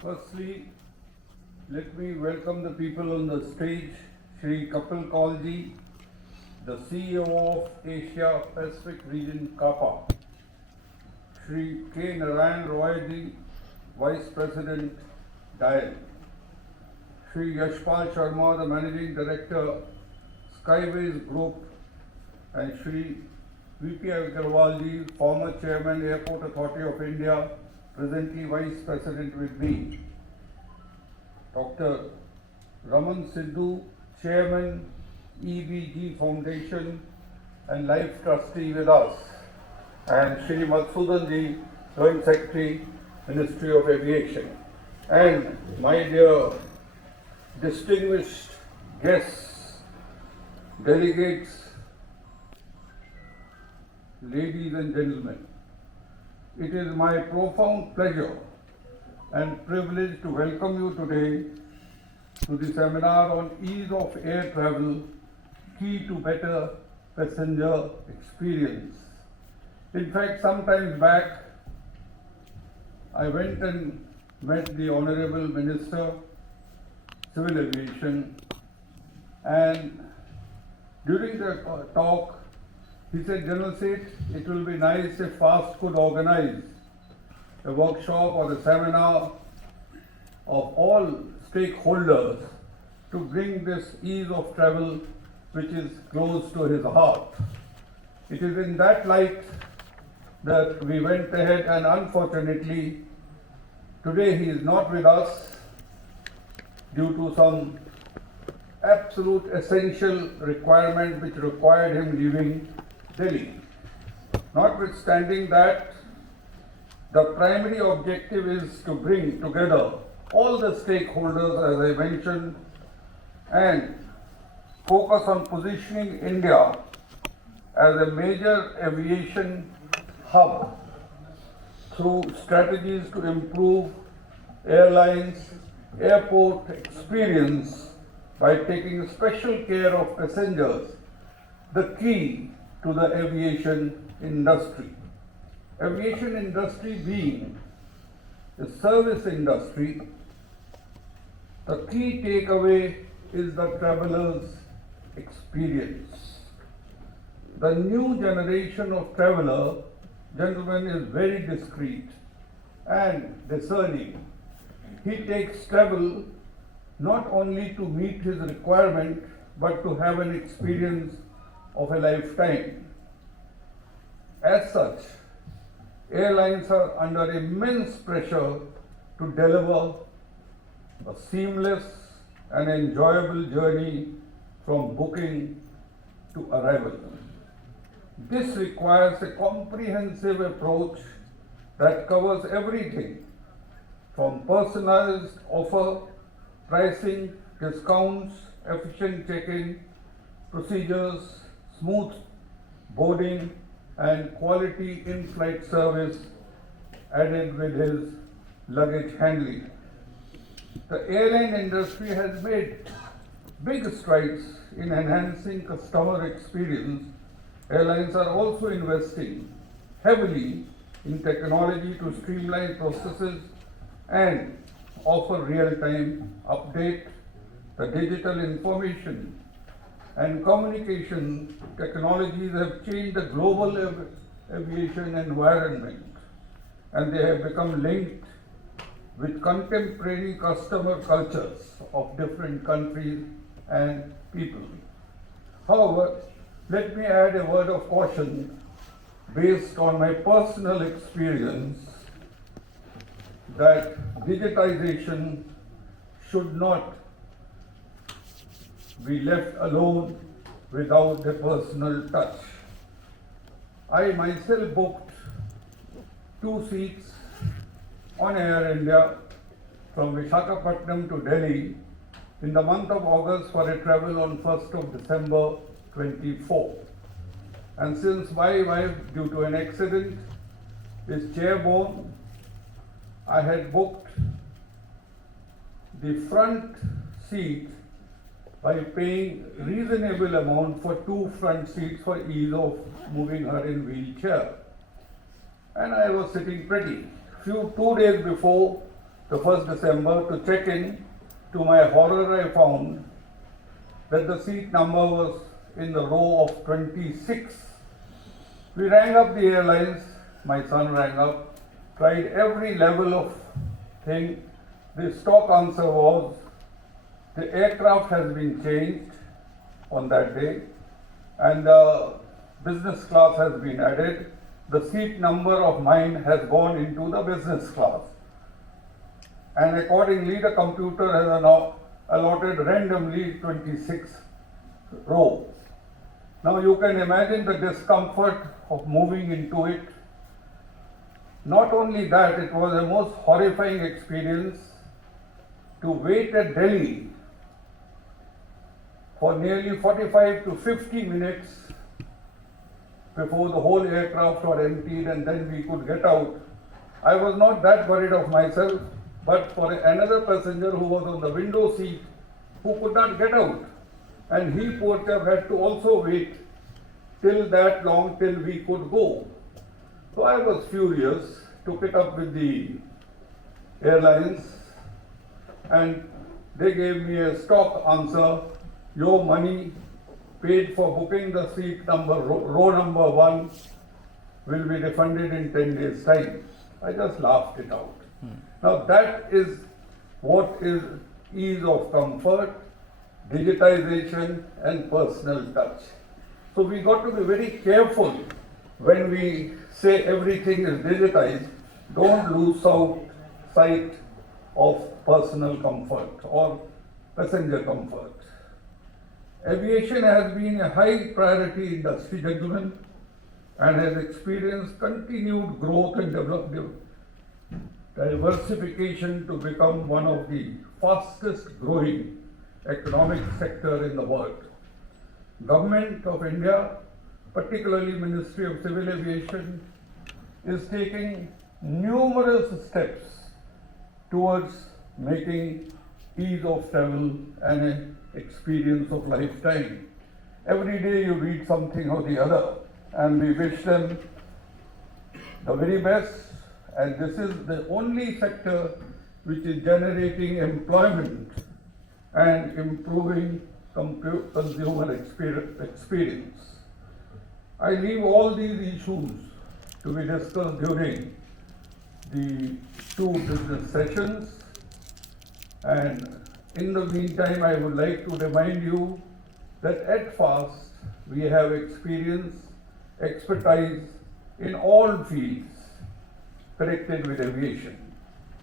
Firstly, let me welcome the people on the stage, Shri Kapil Kaulji, the CEO of Asia Pacific Region CAPA, Shri K. Narayan Royji, Vice President, DIAL, Shri Yashpal Sharma, the Managing Director, Skyways Group, and Shri V.P. Agarwalji, former Chairman, Airport Authority of India, presently Vice President with me. Dr. Raman Sidhu, Chairman, EBG Foundation and Life Trustee with us. And Shri Madhusudan Ji, Joint Secretary, Ministry of Aviation. And my dear distinguished guests, delegates, ladies and gentlemen, it is my profound pleasure and privilege to welcome you today to the seminar on ease of air travel, key to better passenger experience. In fact, some time back, I went and met the Honorable Minister, Civil Aviation, and during the talk, he said, General Seth, it will be nice if FAST could organize a workshop or a seminar of all stakeholders to bring this ease of travel which is close to his heart. It is in that light that we went ahead, and unfortunately today he is not with us due to some absolute essential requirement which required him leaving Delhi. Notwithstanding that, the primary objective is to bring together all the stakeholders, as I mentioned, and focus on positioning India as a major aviation hub through strategies to improve airlines, airport experience by taking special care of passengers, the key to the aviation industry. Aviation industry being a service industry, the key takeaway is the traveler's experience. The new generation of traveler, gentlemen, is very discreet and discerning. He takes travel not only to meet his requirement, but to have an experience of a lifetime. As such, airlines are under immense pressure to deliver a seamless and enjoyable journey from booking to arrival. This requires a comprehensive approach that covers everything from personalized offer, pricing, discounts, efficient check-in, procedures, smooth boarding, and quality in-flight service added with his luggage handling. The airline industry has made big strides in enhancing customer experience. Airlines are also investing heavily in technology to streamline processes and offer real-time update. The digital information and communication technologies have changed the global aviation environment, and they have become linked with contemporary customer cultures of different countries and people. However, let me add a word of caution based on my personal experience that digitization should not be left alone without a personal touch. I myself booked 2 seats on Air India from Visakhapatnam to Delhi in the month of August for a travel on 1st of December 24. And since my wife, due to an accident, is chairborne, I had booked the front seat by paying reasonable amount for 2 front seats for ease of moving her in wheelchair. And I was sitting pretty. 2 days before, the 1st December, to check in. To my horror, I found that the seat number was in the row of 26. We rang up the airlines, my son rang up, tried every level of thing. The stock answer was, the aircraft has been changed on that day and the business class has been added. The seat number of mine has gone into the business class. And accordingly, the computer has now allotted randomly 26 row. Now you can imagine the discomfort of moving into it. Not only that, it was a most horrifying experience to wait at Delhi for nearly 45 to 50 minutes before the whole aircraft were emptied and then we could get out. I was not that worried of myself, but for another passenger who was on the window seat who could not get out. And he, poor chap, had to also wait till that long till we could go. So I was furious, took it up with the airlines and they gave me a stock answer. Your money paid for booking the seat number, row number 1 will be refunded in 10 days time. I just laughed it out. Now that is what is ease of comfort, digitization and personal touch. So we got to be very careful when we say everything is digitized. Don't lose sight of personal comfort or passenger comfort. Aviation has been a high priority industry, gentlemen, and has experienced continued growth and diversification to become one of the fastest growing economic sector in the world. Government of India, particularly Ministry of Civil Aviation, is taking numerous steps towards making ease of travel an experience of lifetime. Every day you read something or the other, and we wish them the very best. And this is the only sector which is generating employment and improving consumer experience. I leave all these issues to be discussed during the 2 business sessions, and in the meantime I would like to remind you that at FAST we have experience, expertise in all fields connected with aviation.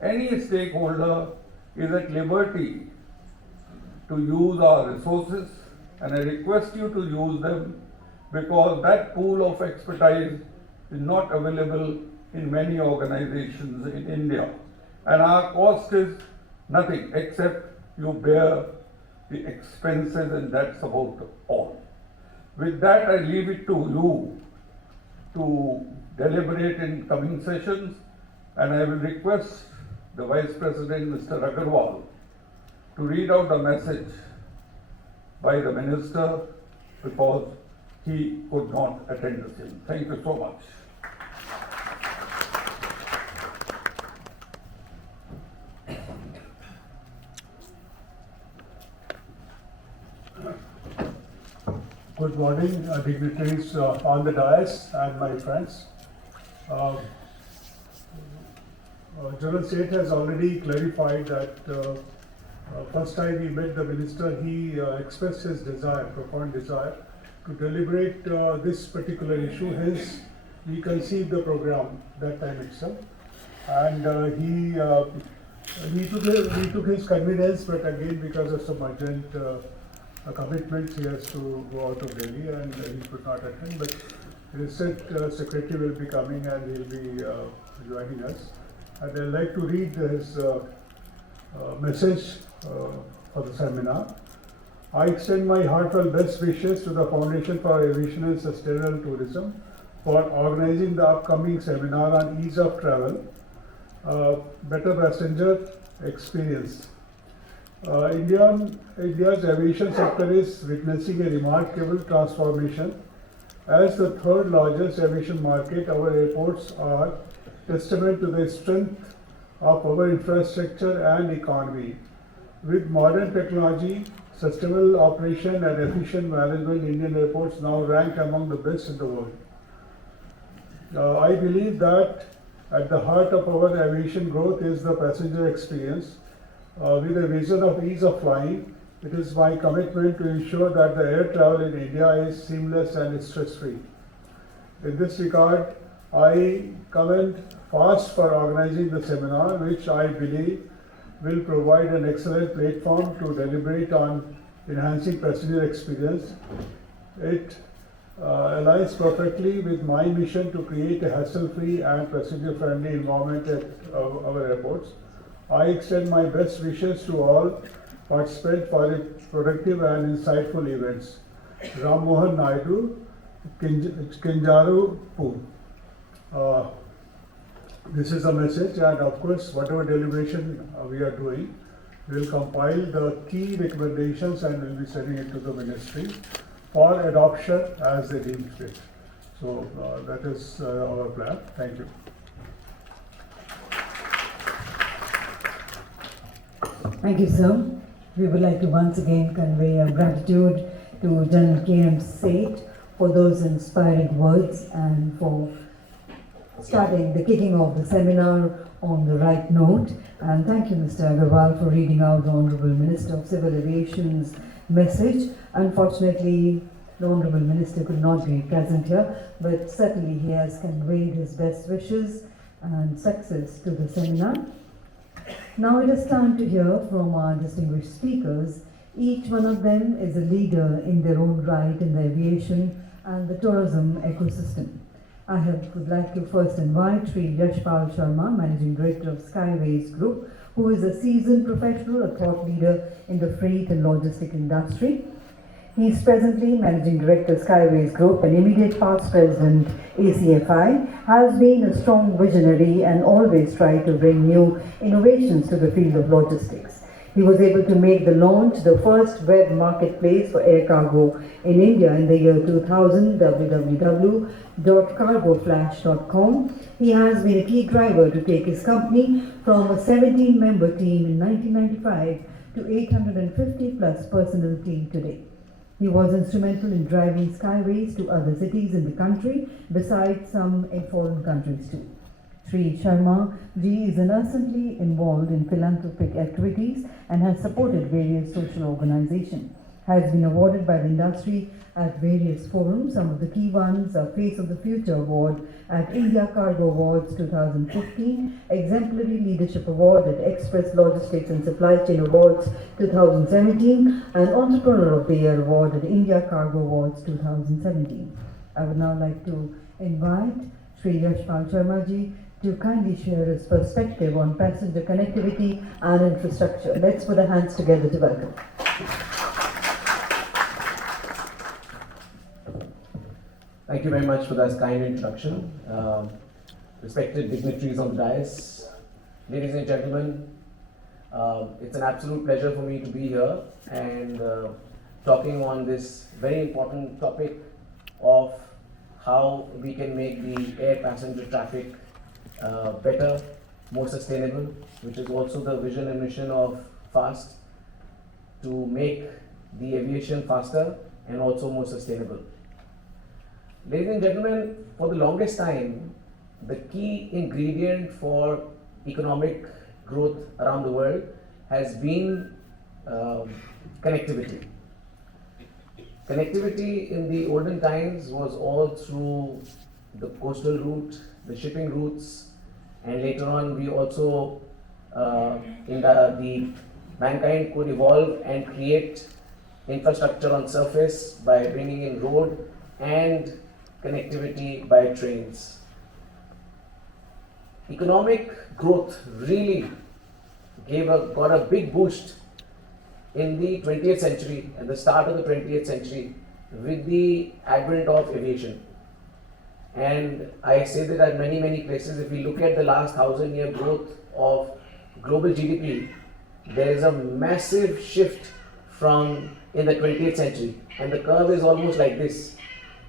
Any stakeholder is at liberty to use our resources, and I request you to use them because that pool of expertise is not available in many organizations in India. And our cost is nothing except you bear the expenses, and that's about all. With that, I leave it to you to deliberate in coming sessions, and I will request the Vice President, Mr. Agarwal, to read out the message by the Minister because he could not attend the same. Thank you so much. Good morning, dignitaries on the dais and my friends. General Seth has already clarified that first time we met the minister, he expressed his desire, profound desire, to deliberate this particular issue. Hence, we conceived the program that time itself, and we took his convenience, but again because of some urgent commitments, he has to go out of Delhi and he could not attend. But his secretary will be coming and he'll be joining us. And I'd like to read his message for the seminar. I extend my heartfelt best wishes to the Foundation for Aviation and Sustainable Tourism for organizing the upcoming seminar on ease of travel, better passenger experience. India's aviation sector is witnessing a remarkable transformation. As the third largest aviation market, our airports are testament to the strength of our infrastructure and economy. With modern technology, sustainable operation and efficient management, Indian airports now rank among the best in the world. I believe that at the heart of our aviation growth is the passenger experience. With a vision of ease of flying, it is my commitment to ensure that the air travel in India is seamless and stress-free. In this regard, I commend FAST for organizing the seminar, which I believe will provide an excellent platform to deliberate on enhancing passenger experience. It aligns perfectly with my mission to create a hassle-free and passenger-friendly environment at our airports. I extend my best wishes to all participants for a productive and insightful events. Ram Mohan Naidu, Kinjaru. This is a message, and of course, whatever deliberation we are doing, we will compile the key recommendations and we will be sending it to the ministry for adoption as they deem fit. So that is our plan. Thank you. Thank you, sir. We would like to once again convey our gratitude to General K.M. Seth for those inspiring words and for starting the kicking off the seminar on the right note. And thank you, Mr. Agarwal, for reading out the Honorable Minister of Civil Aviation's message. Unfortunately, the Honorable Minister could not be present here, but certainly he has conveyed his best wishes and success to the seminar. Now it is time to hear from our distinguished speakers. Each one of them is a leader in their own right in the aviation and the tourism ecosystem. I would like to first invite Sri Yashpal Sharma, Managing Director of Skyways Group, who is a seasoned professional, a thought leader in the freight and logistic industry. He is presently Managing Director Skyways Group and immediate past President ACFI, has been a strong visionary and always tried to bring new innovations to the field of logistics. He was able to make the launch the first web marketplace for air cargo in India in the year 2000, www.cargoflash.com. He has been a key driver to take his company from a 17-member team in 1995 to 850 plus personnel team today. He was instrumental in driving Skyways to other cities in the country, besides some in foreign countries too. Sri Sharma ji is innocently involved in philanthropic activities and has supported various social organizations. Has been awarded by the industry at various forums. Some of the key ones are Face of the Future Award at India Cargo Awards 2015, Exemplary Leadership Award at Express Logistics and Supply Chain Awards 2017, and Entrepreneur of the Year Award at India Cargo Awards 2017. I would now like to invite Sri Yashpal Sharma ji to kindly share his perspective on passenger connectivity and infrastructure. Let's put our hands together to welcome. Thank you very much for that kind introduction. Respected dignitaries on the dais, ladies and gentlemen, it's an absolute pleasure for me to be here and talking on this very important topic of how we can make the air passenger traffic better, more sustainable, which is also the vision and mission of FAST, to make the aviation faster and also more sustainable. Ladies and gentlemen, for the longest time, the key ingredient for economic growth around the world has been connectivity. Connectivity in the olden times was all through the coastal route, the shipping routes, and later on we also, the mankind could evolve and create infrastructure on surface by bringing in road and connectivity by trains. Economic growth really got a big boost in the 20th century, at the start of the 20th century, with the advent of aviation. And I say that at many places, if we look at the last 1,000-year growth of global GDP, there is a massive shift from in the 20th century, and the curve is almost like this.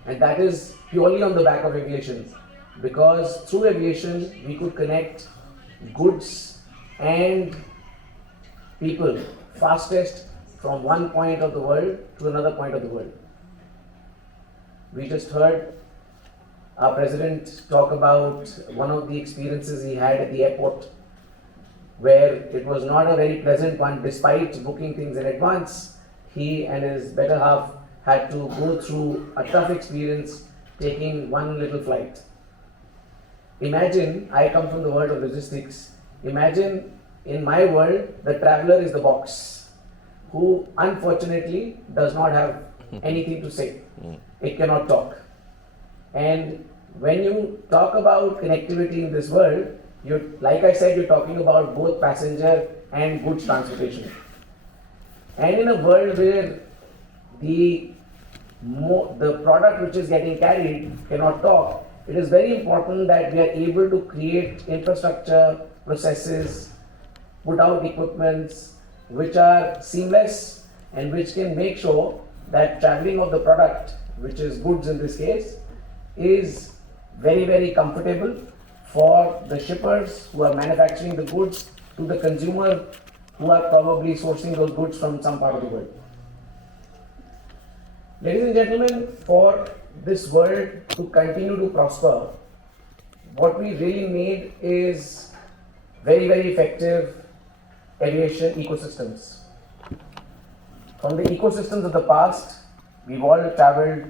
And that is purely on the back of aviation, because through aviation we could connect goods and people fastest from one point of the world to another point of the world. We just heard our president talk about one of the experiences he had at the airport, where it was not a very pleasant one. Despite booking things in advance, he and his better half had to go through a tough experience taking one little flight. Imagine, I come from the world of logistics, imagine in my world, the traveler is the box, who unfortunately does not have anything to say. It cannot talk. And when you talk about connectivity in this world, like I said, you're talking about both passenger and goods transportation. And in a world where the product which is getting carried cannot talk, it is very important that we are able to create infrastructure, processes, put out equipments which are seamless and which can make sure that traveling of the product, which is goods in this case, is very, very comfortable for the shippers who are manufacturing the goods to the consumer who are probably sourcing those goods from some part of the world. Ladies and gentlemen, for this world to continue to prosper, what we really need is very, very effective aviation ecosystems. From the ecosystems of the past, we've all traveled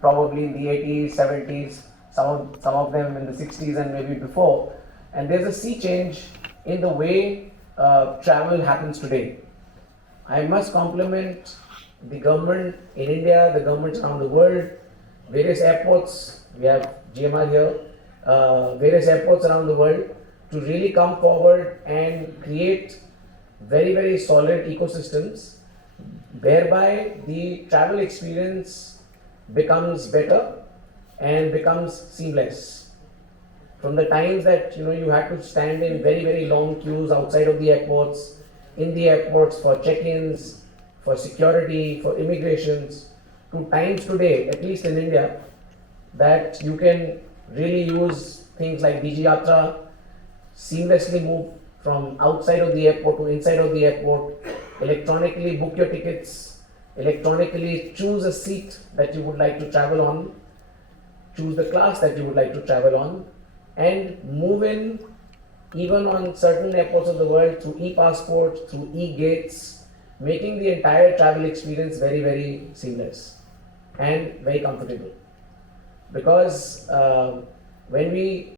probably in the 80s, 70s, some of them in the 60s and maybe before. And there's a sea change in the way travel happens today. I must compliment the government in India, the governments around the world, various airports, we have GMR here, various airports around the world to really come forward and create very, very solid ecosystems, whereby the travel experience becomes better and becomes seamless. From the times that you had to stand in very, very long queues outside of the airports, in the airports for check-ins, for security, for immigrations, to times today, at least in India, that you can really use things like DG Yatra, seamlessly move from outside of the airport to inside of the airport, electronically book your tickets, electronically choose a seat that you would like to travel on, choose the class that you would like to travel on, and move in even on certain airports of the world through e-passport, through e-gates, making the entire travel experience very, very seamless and very comfortable. Because when we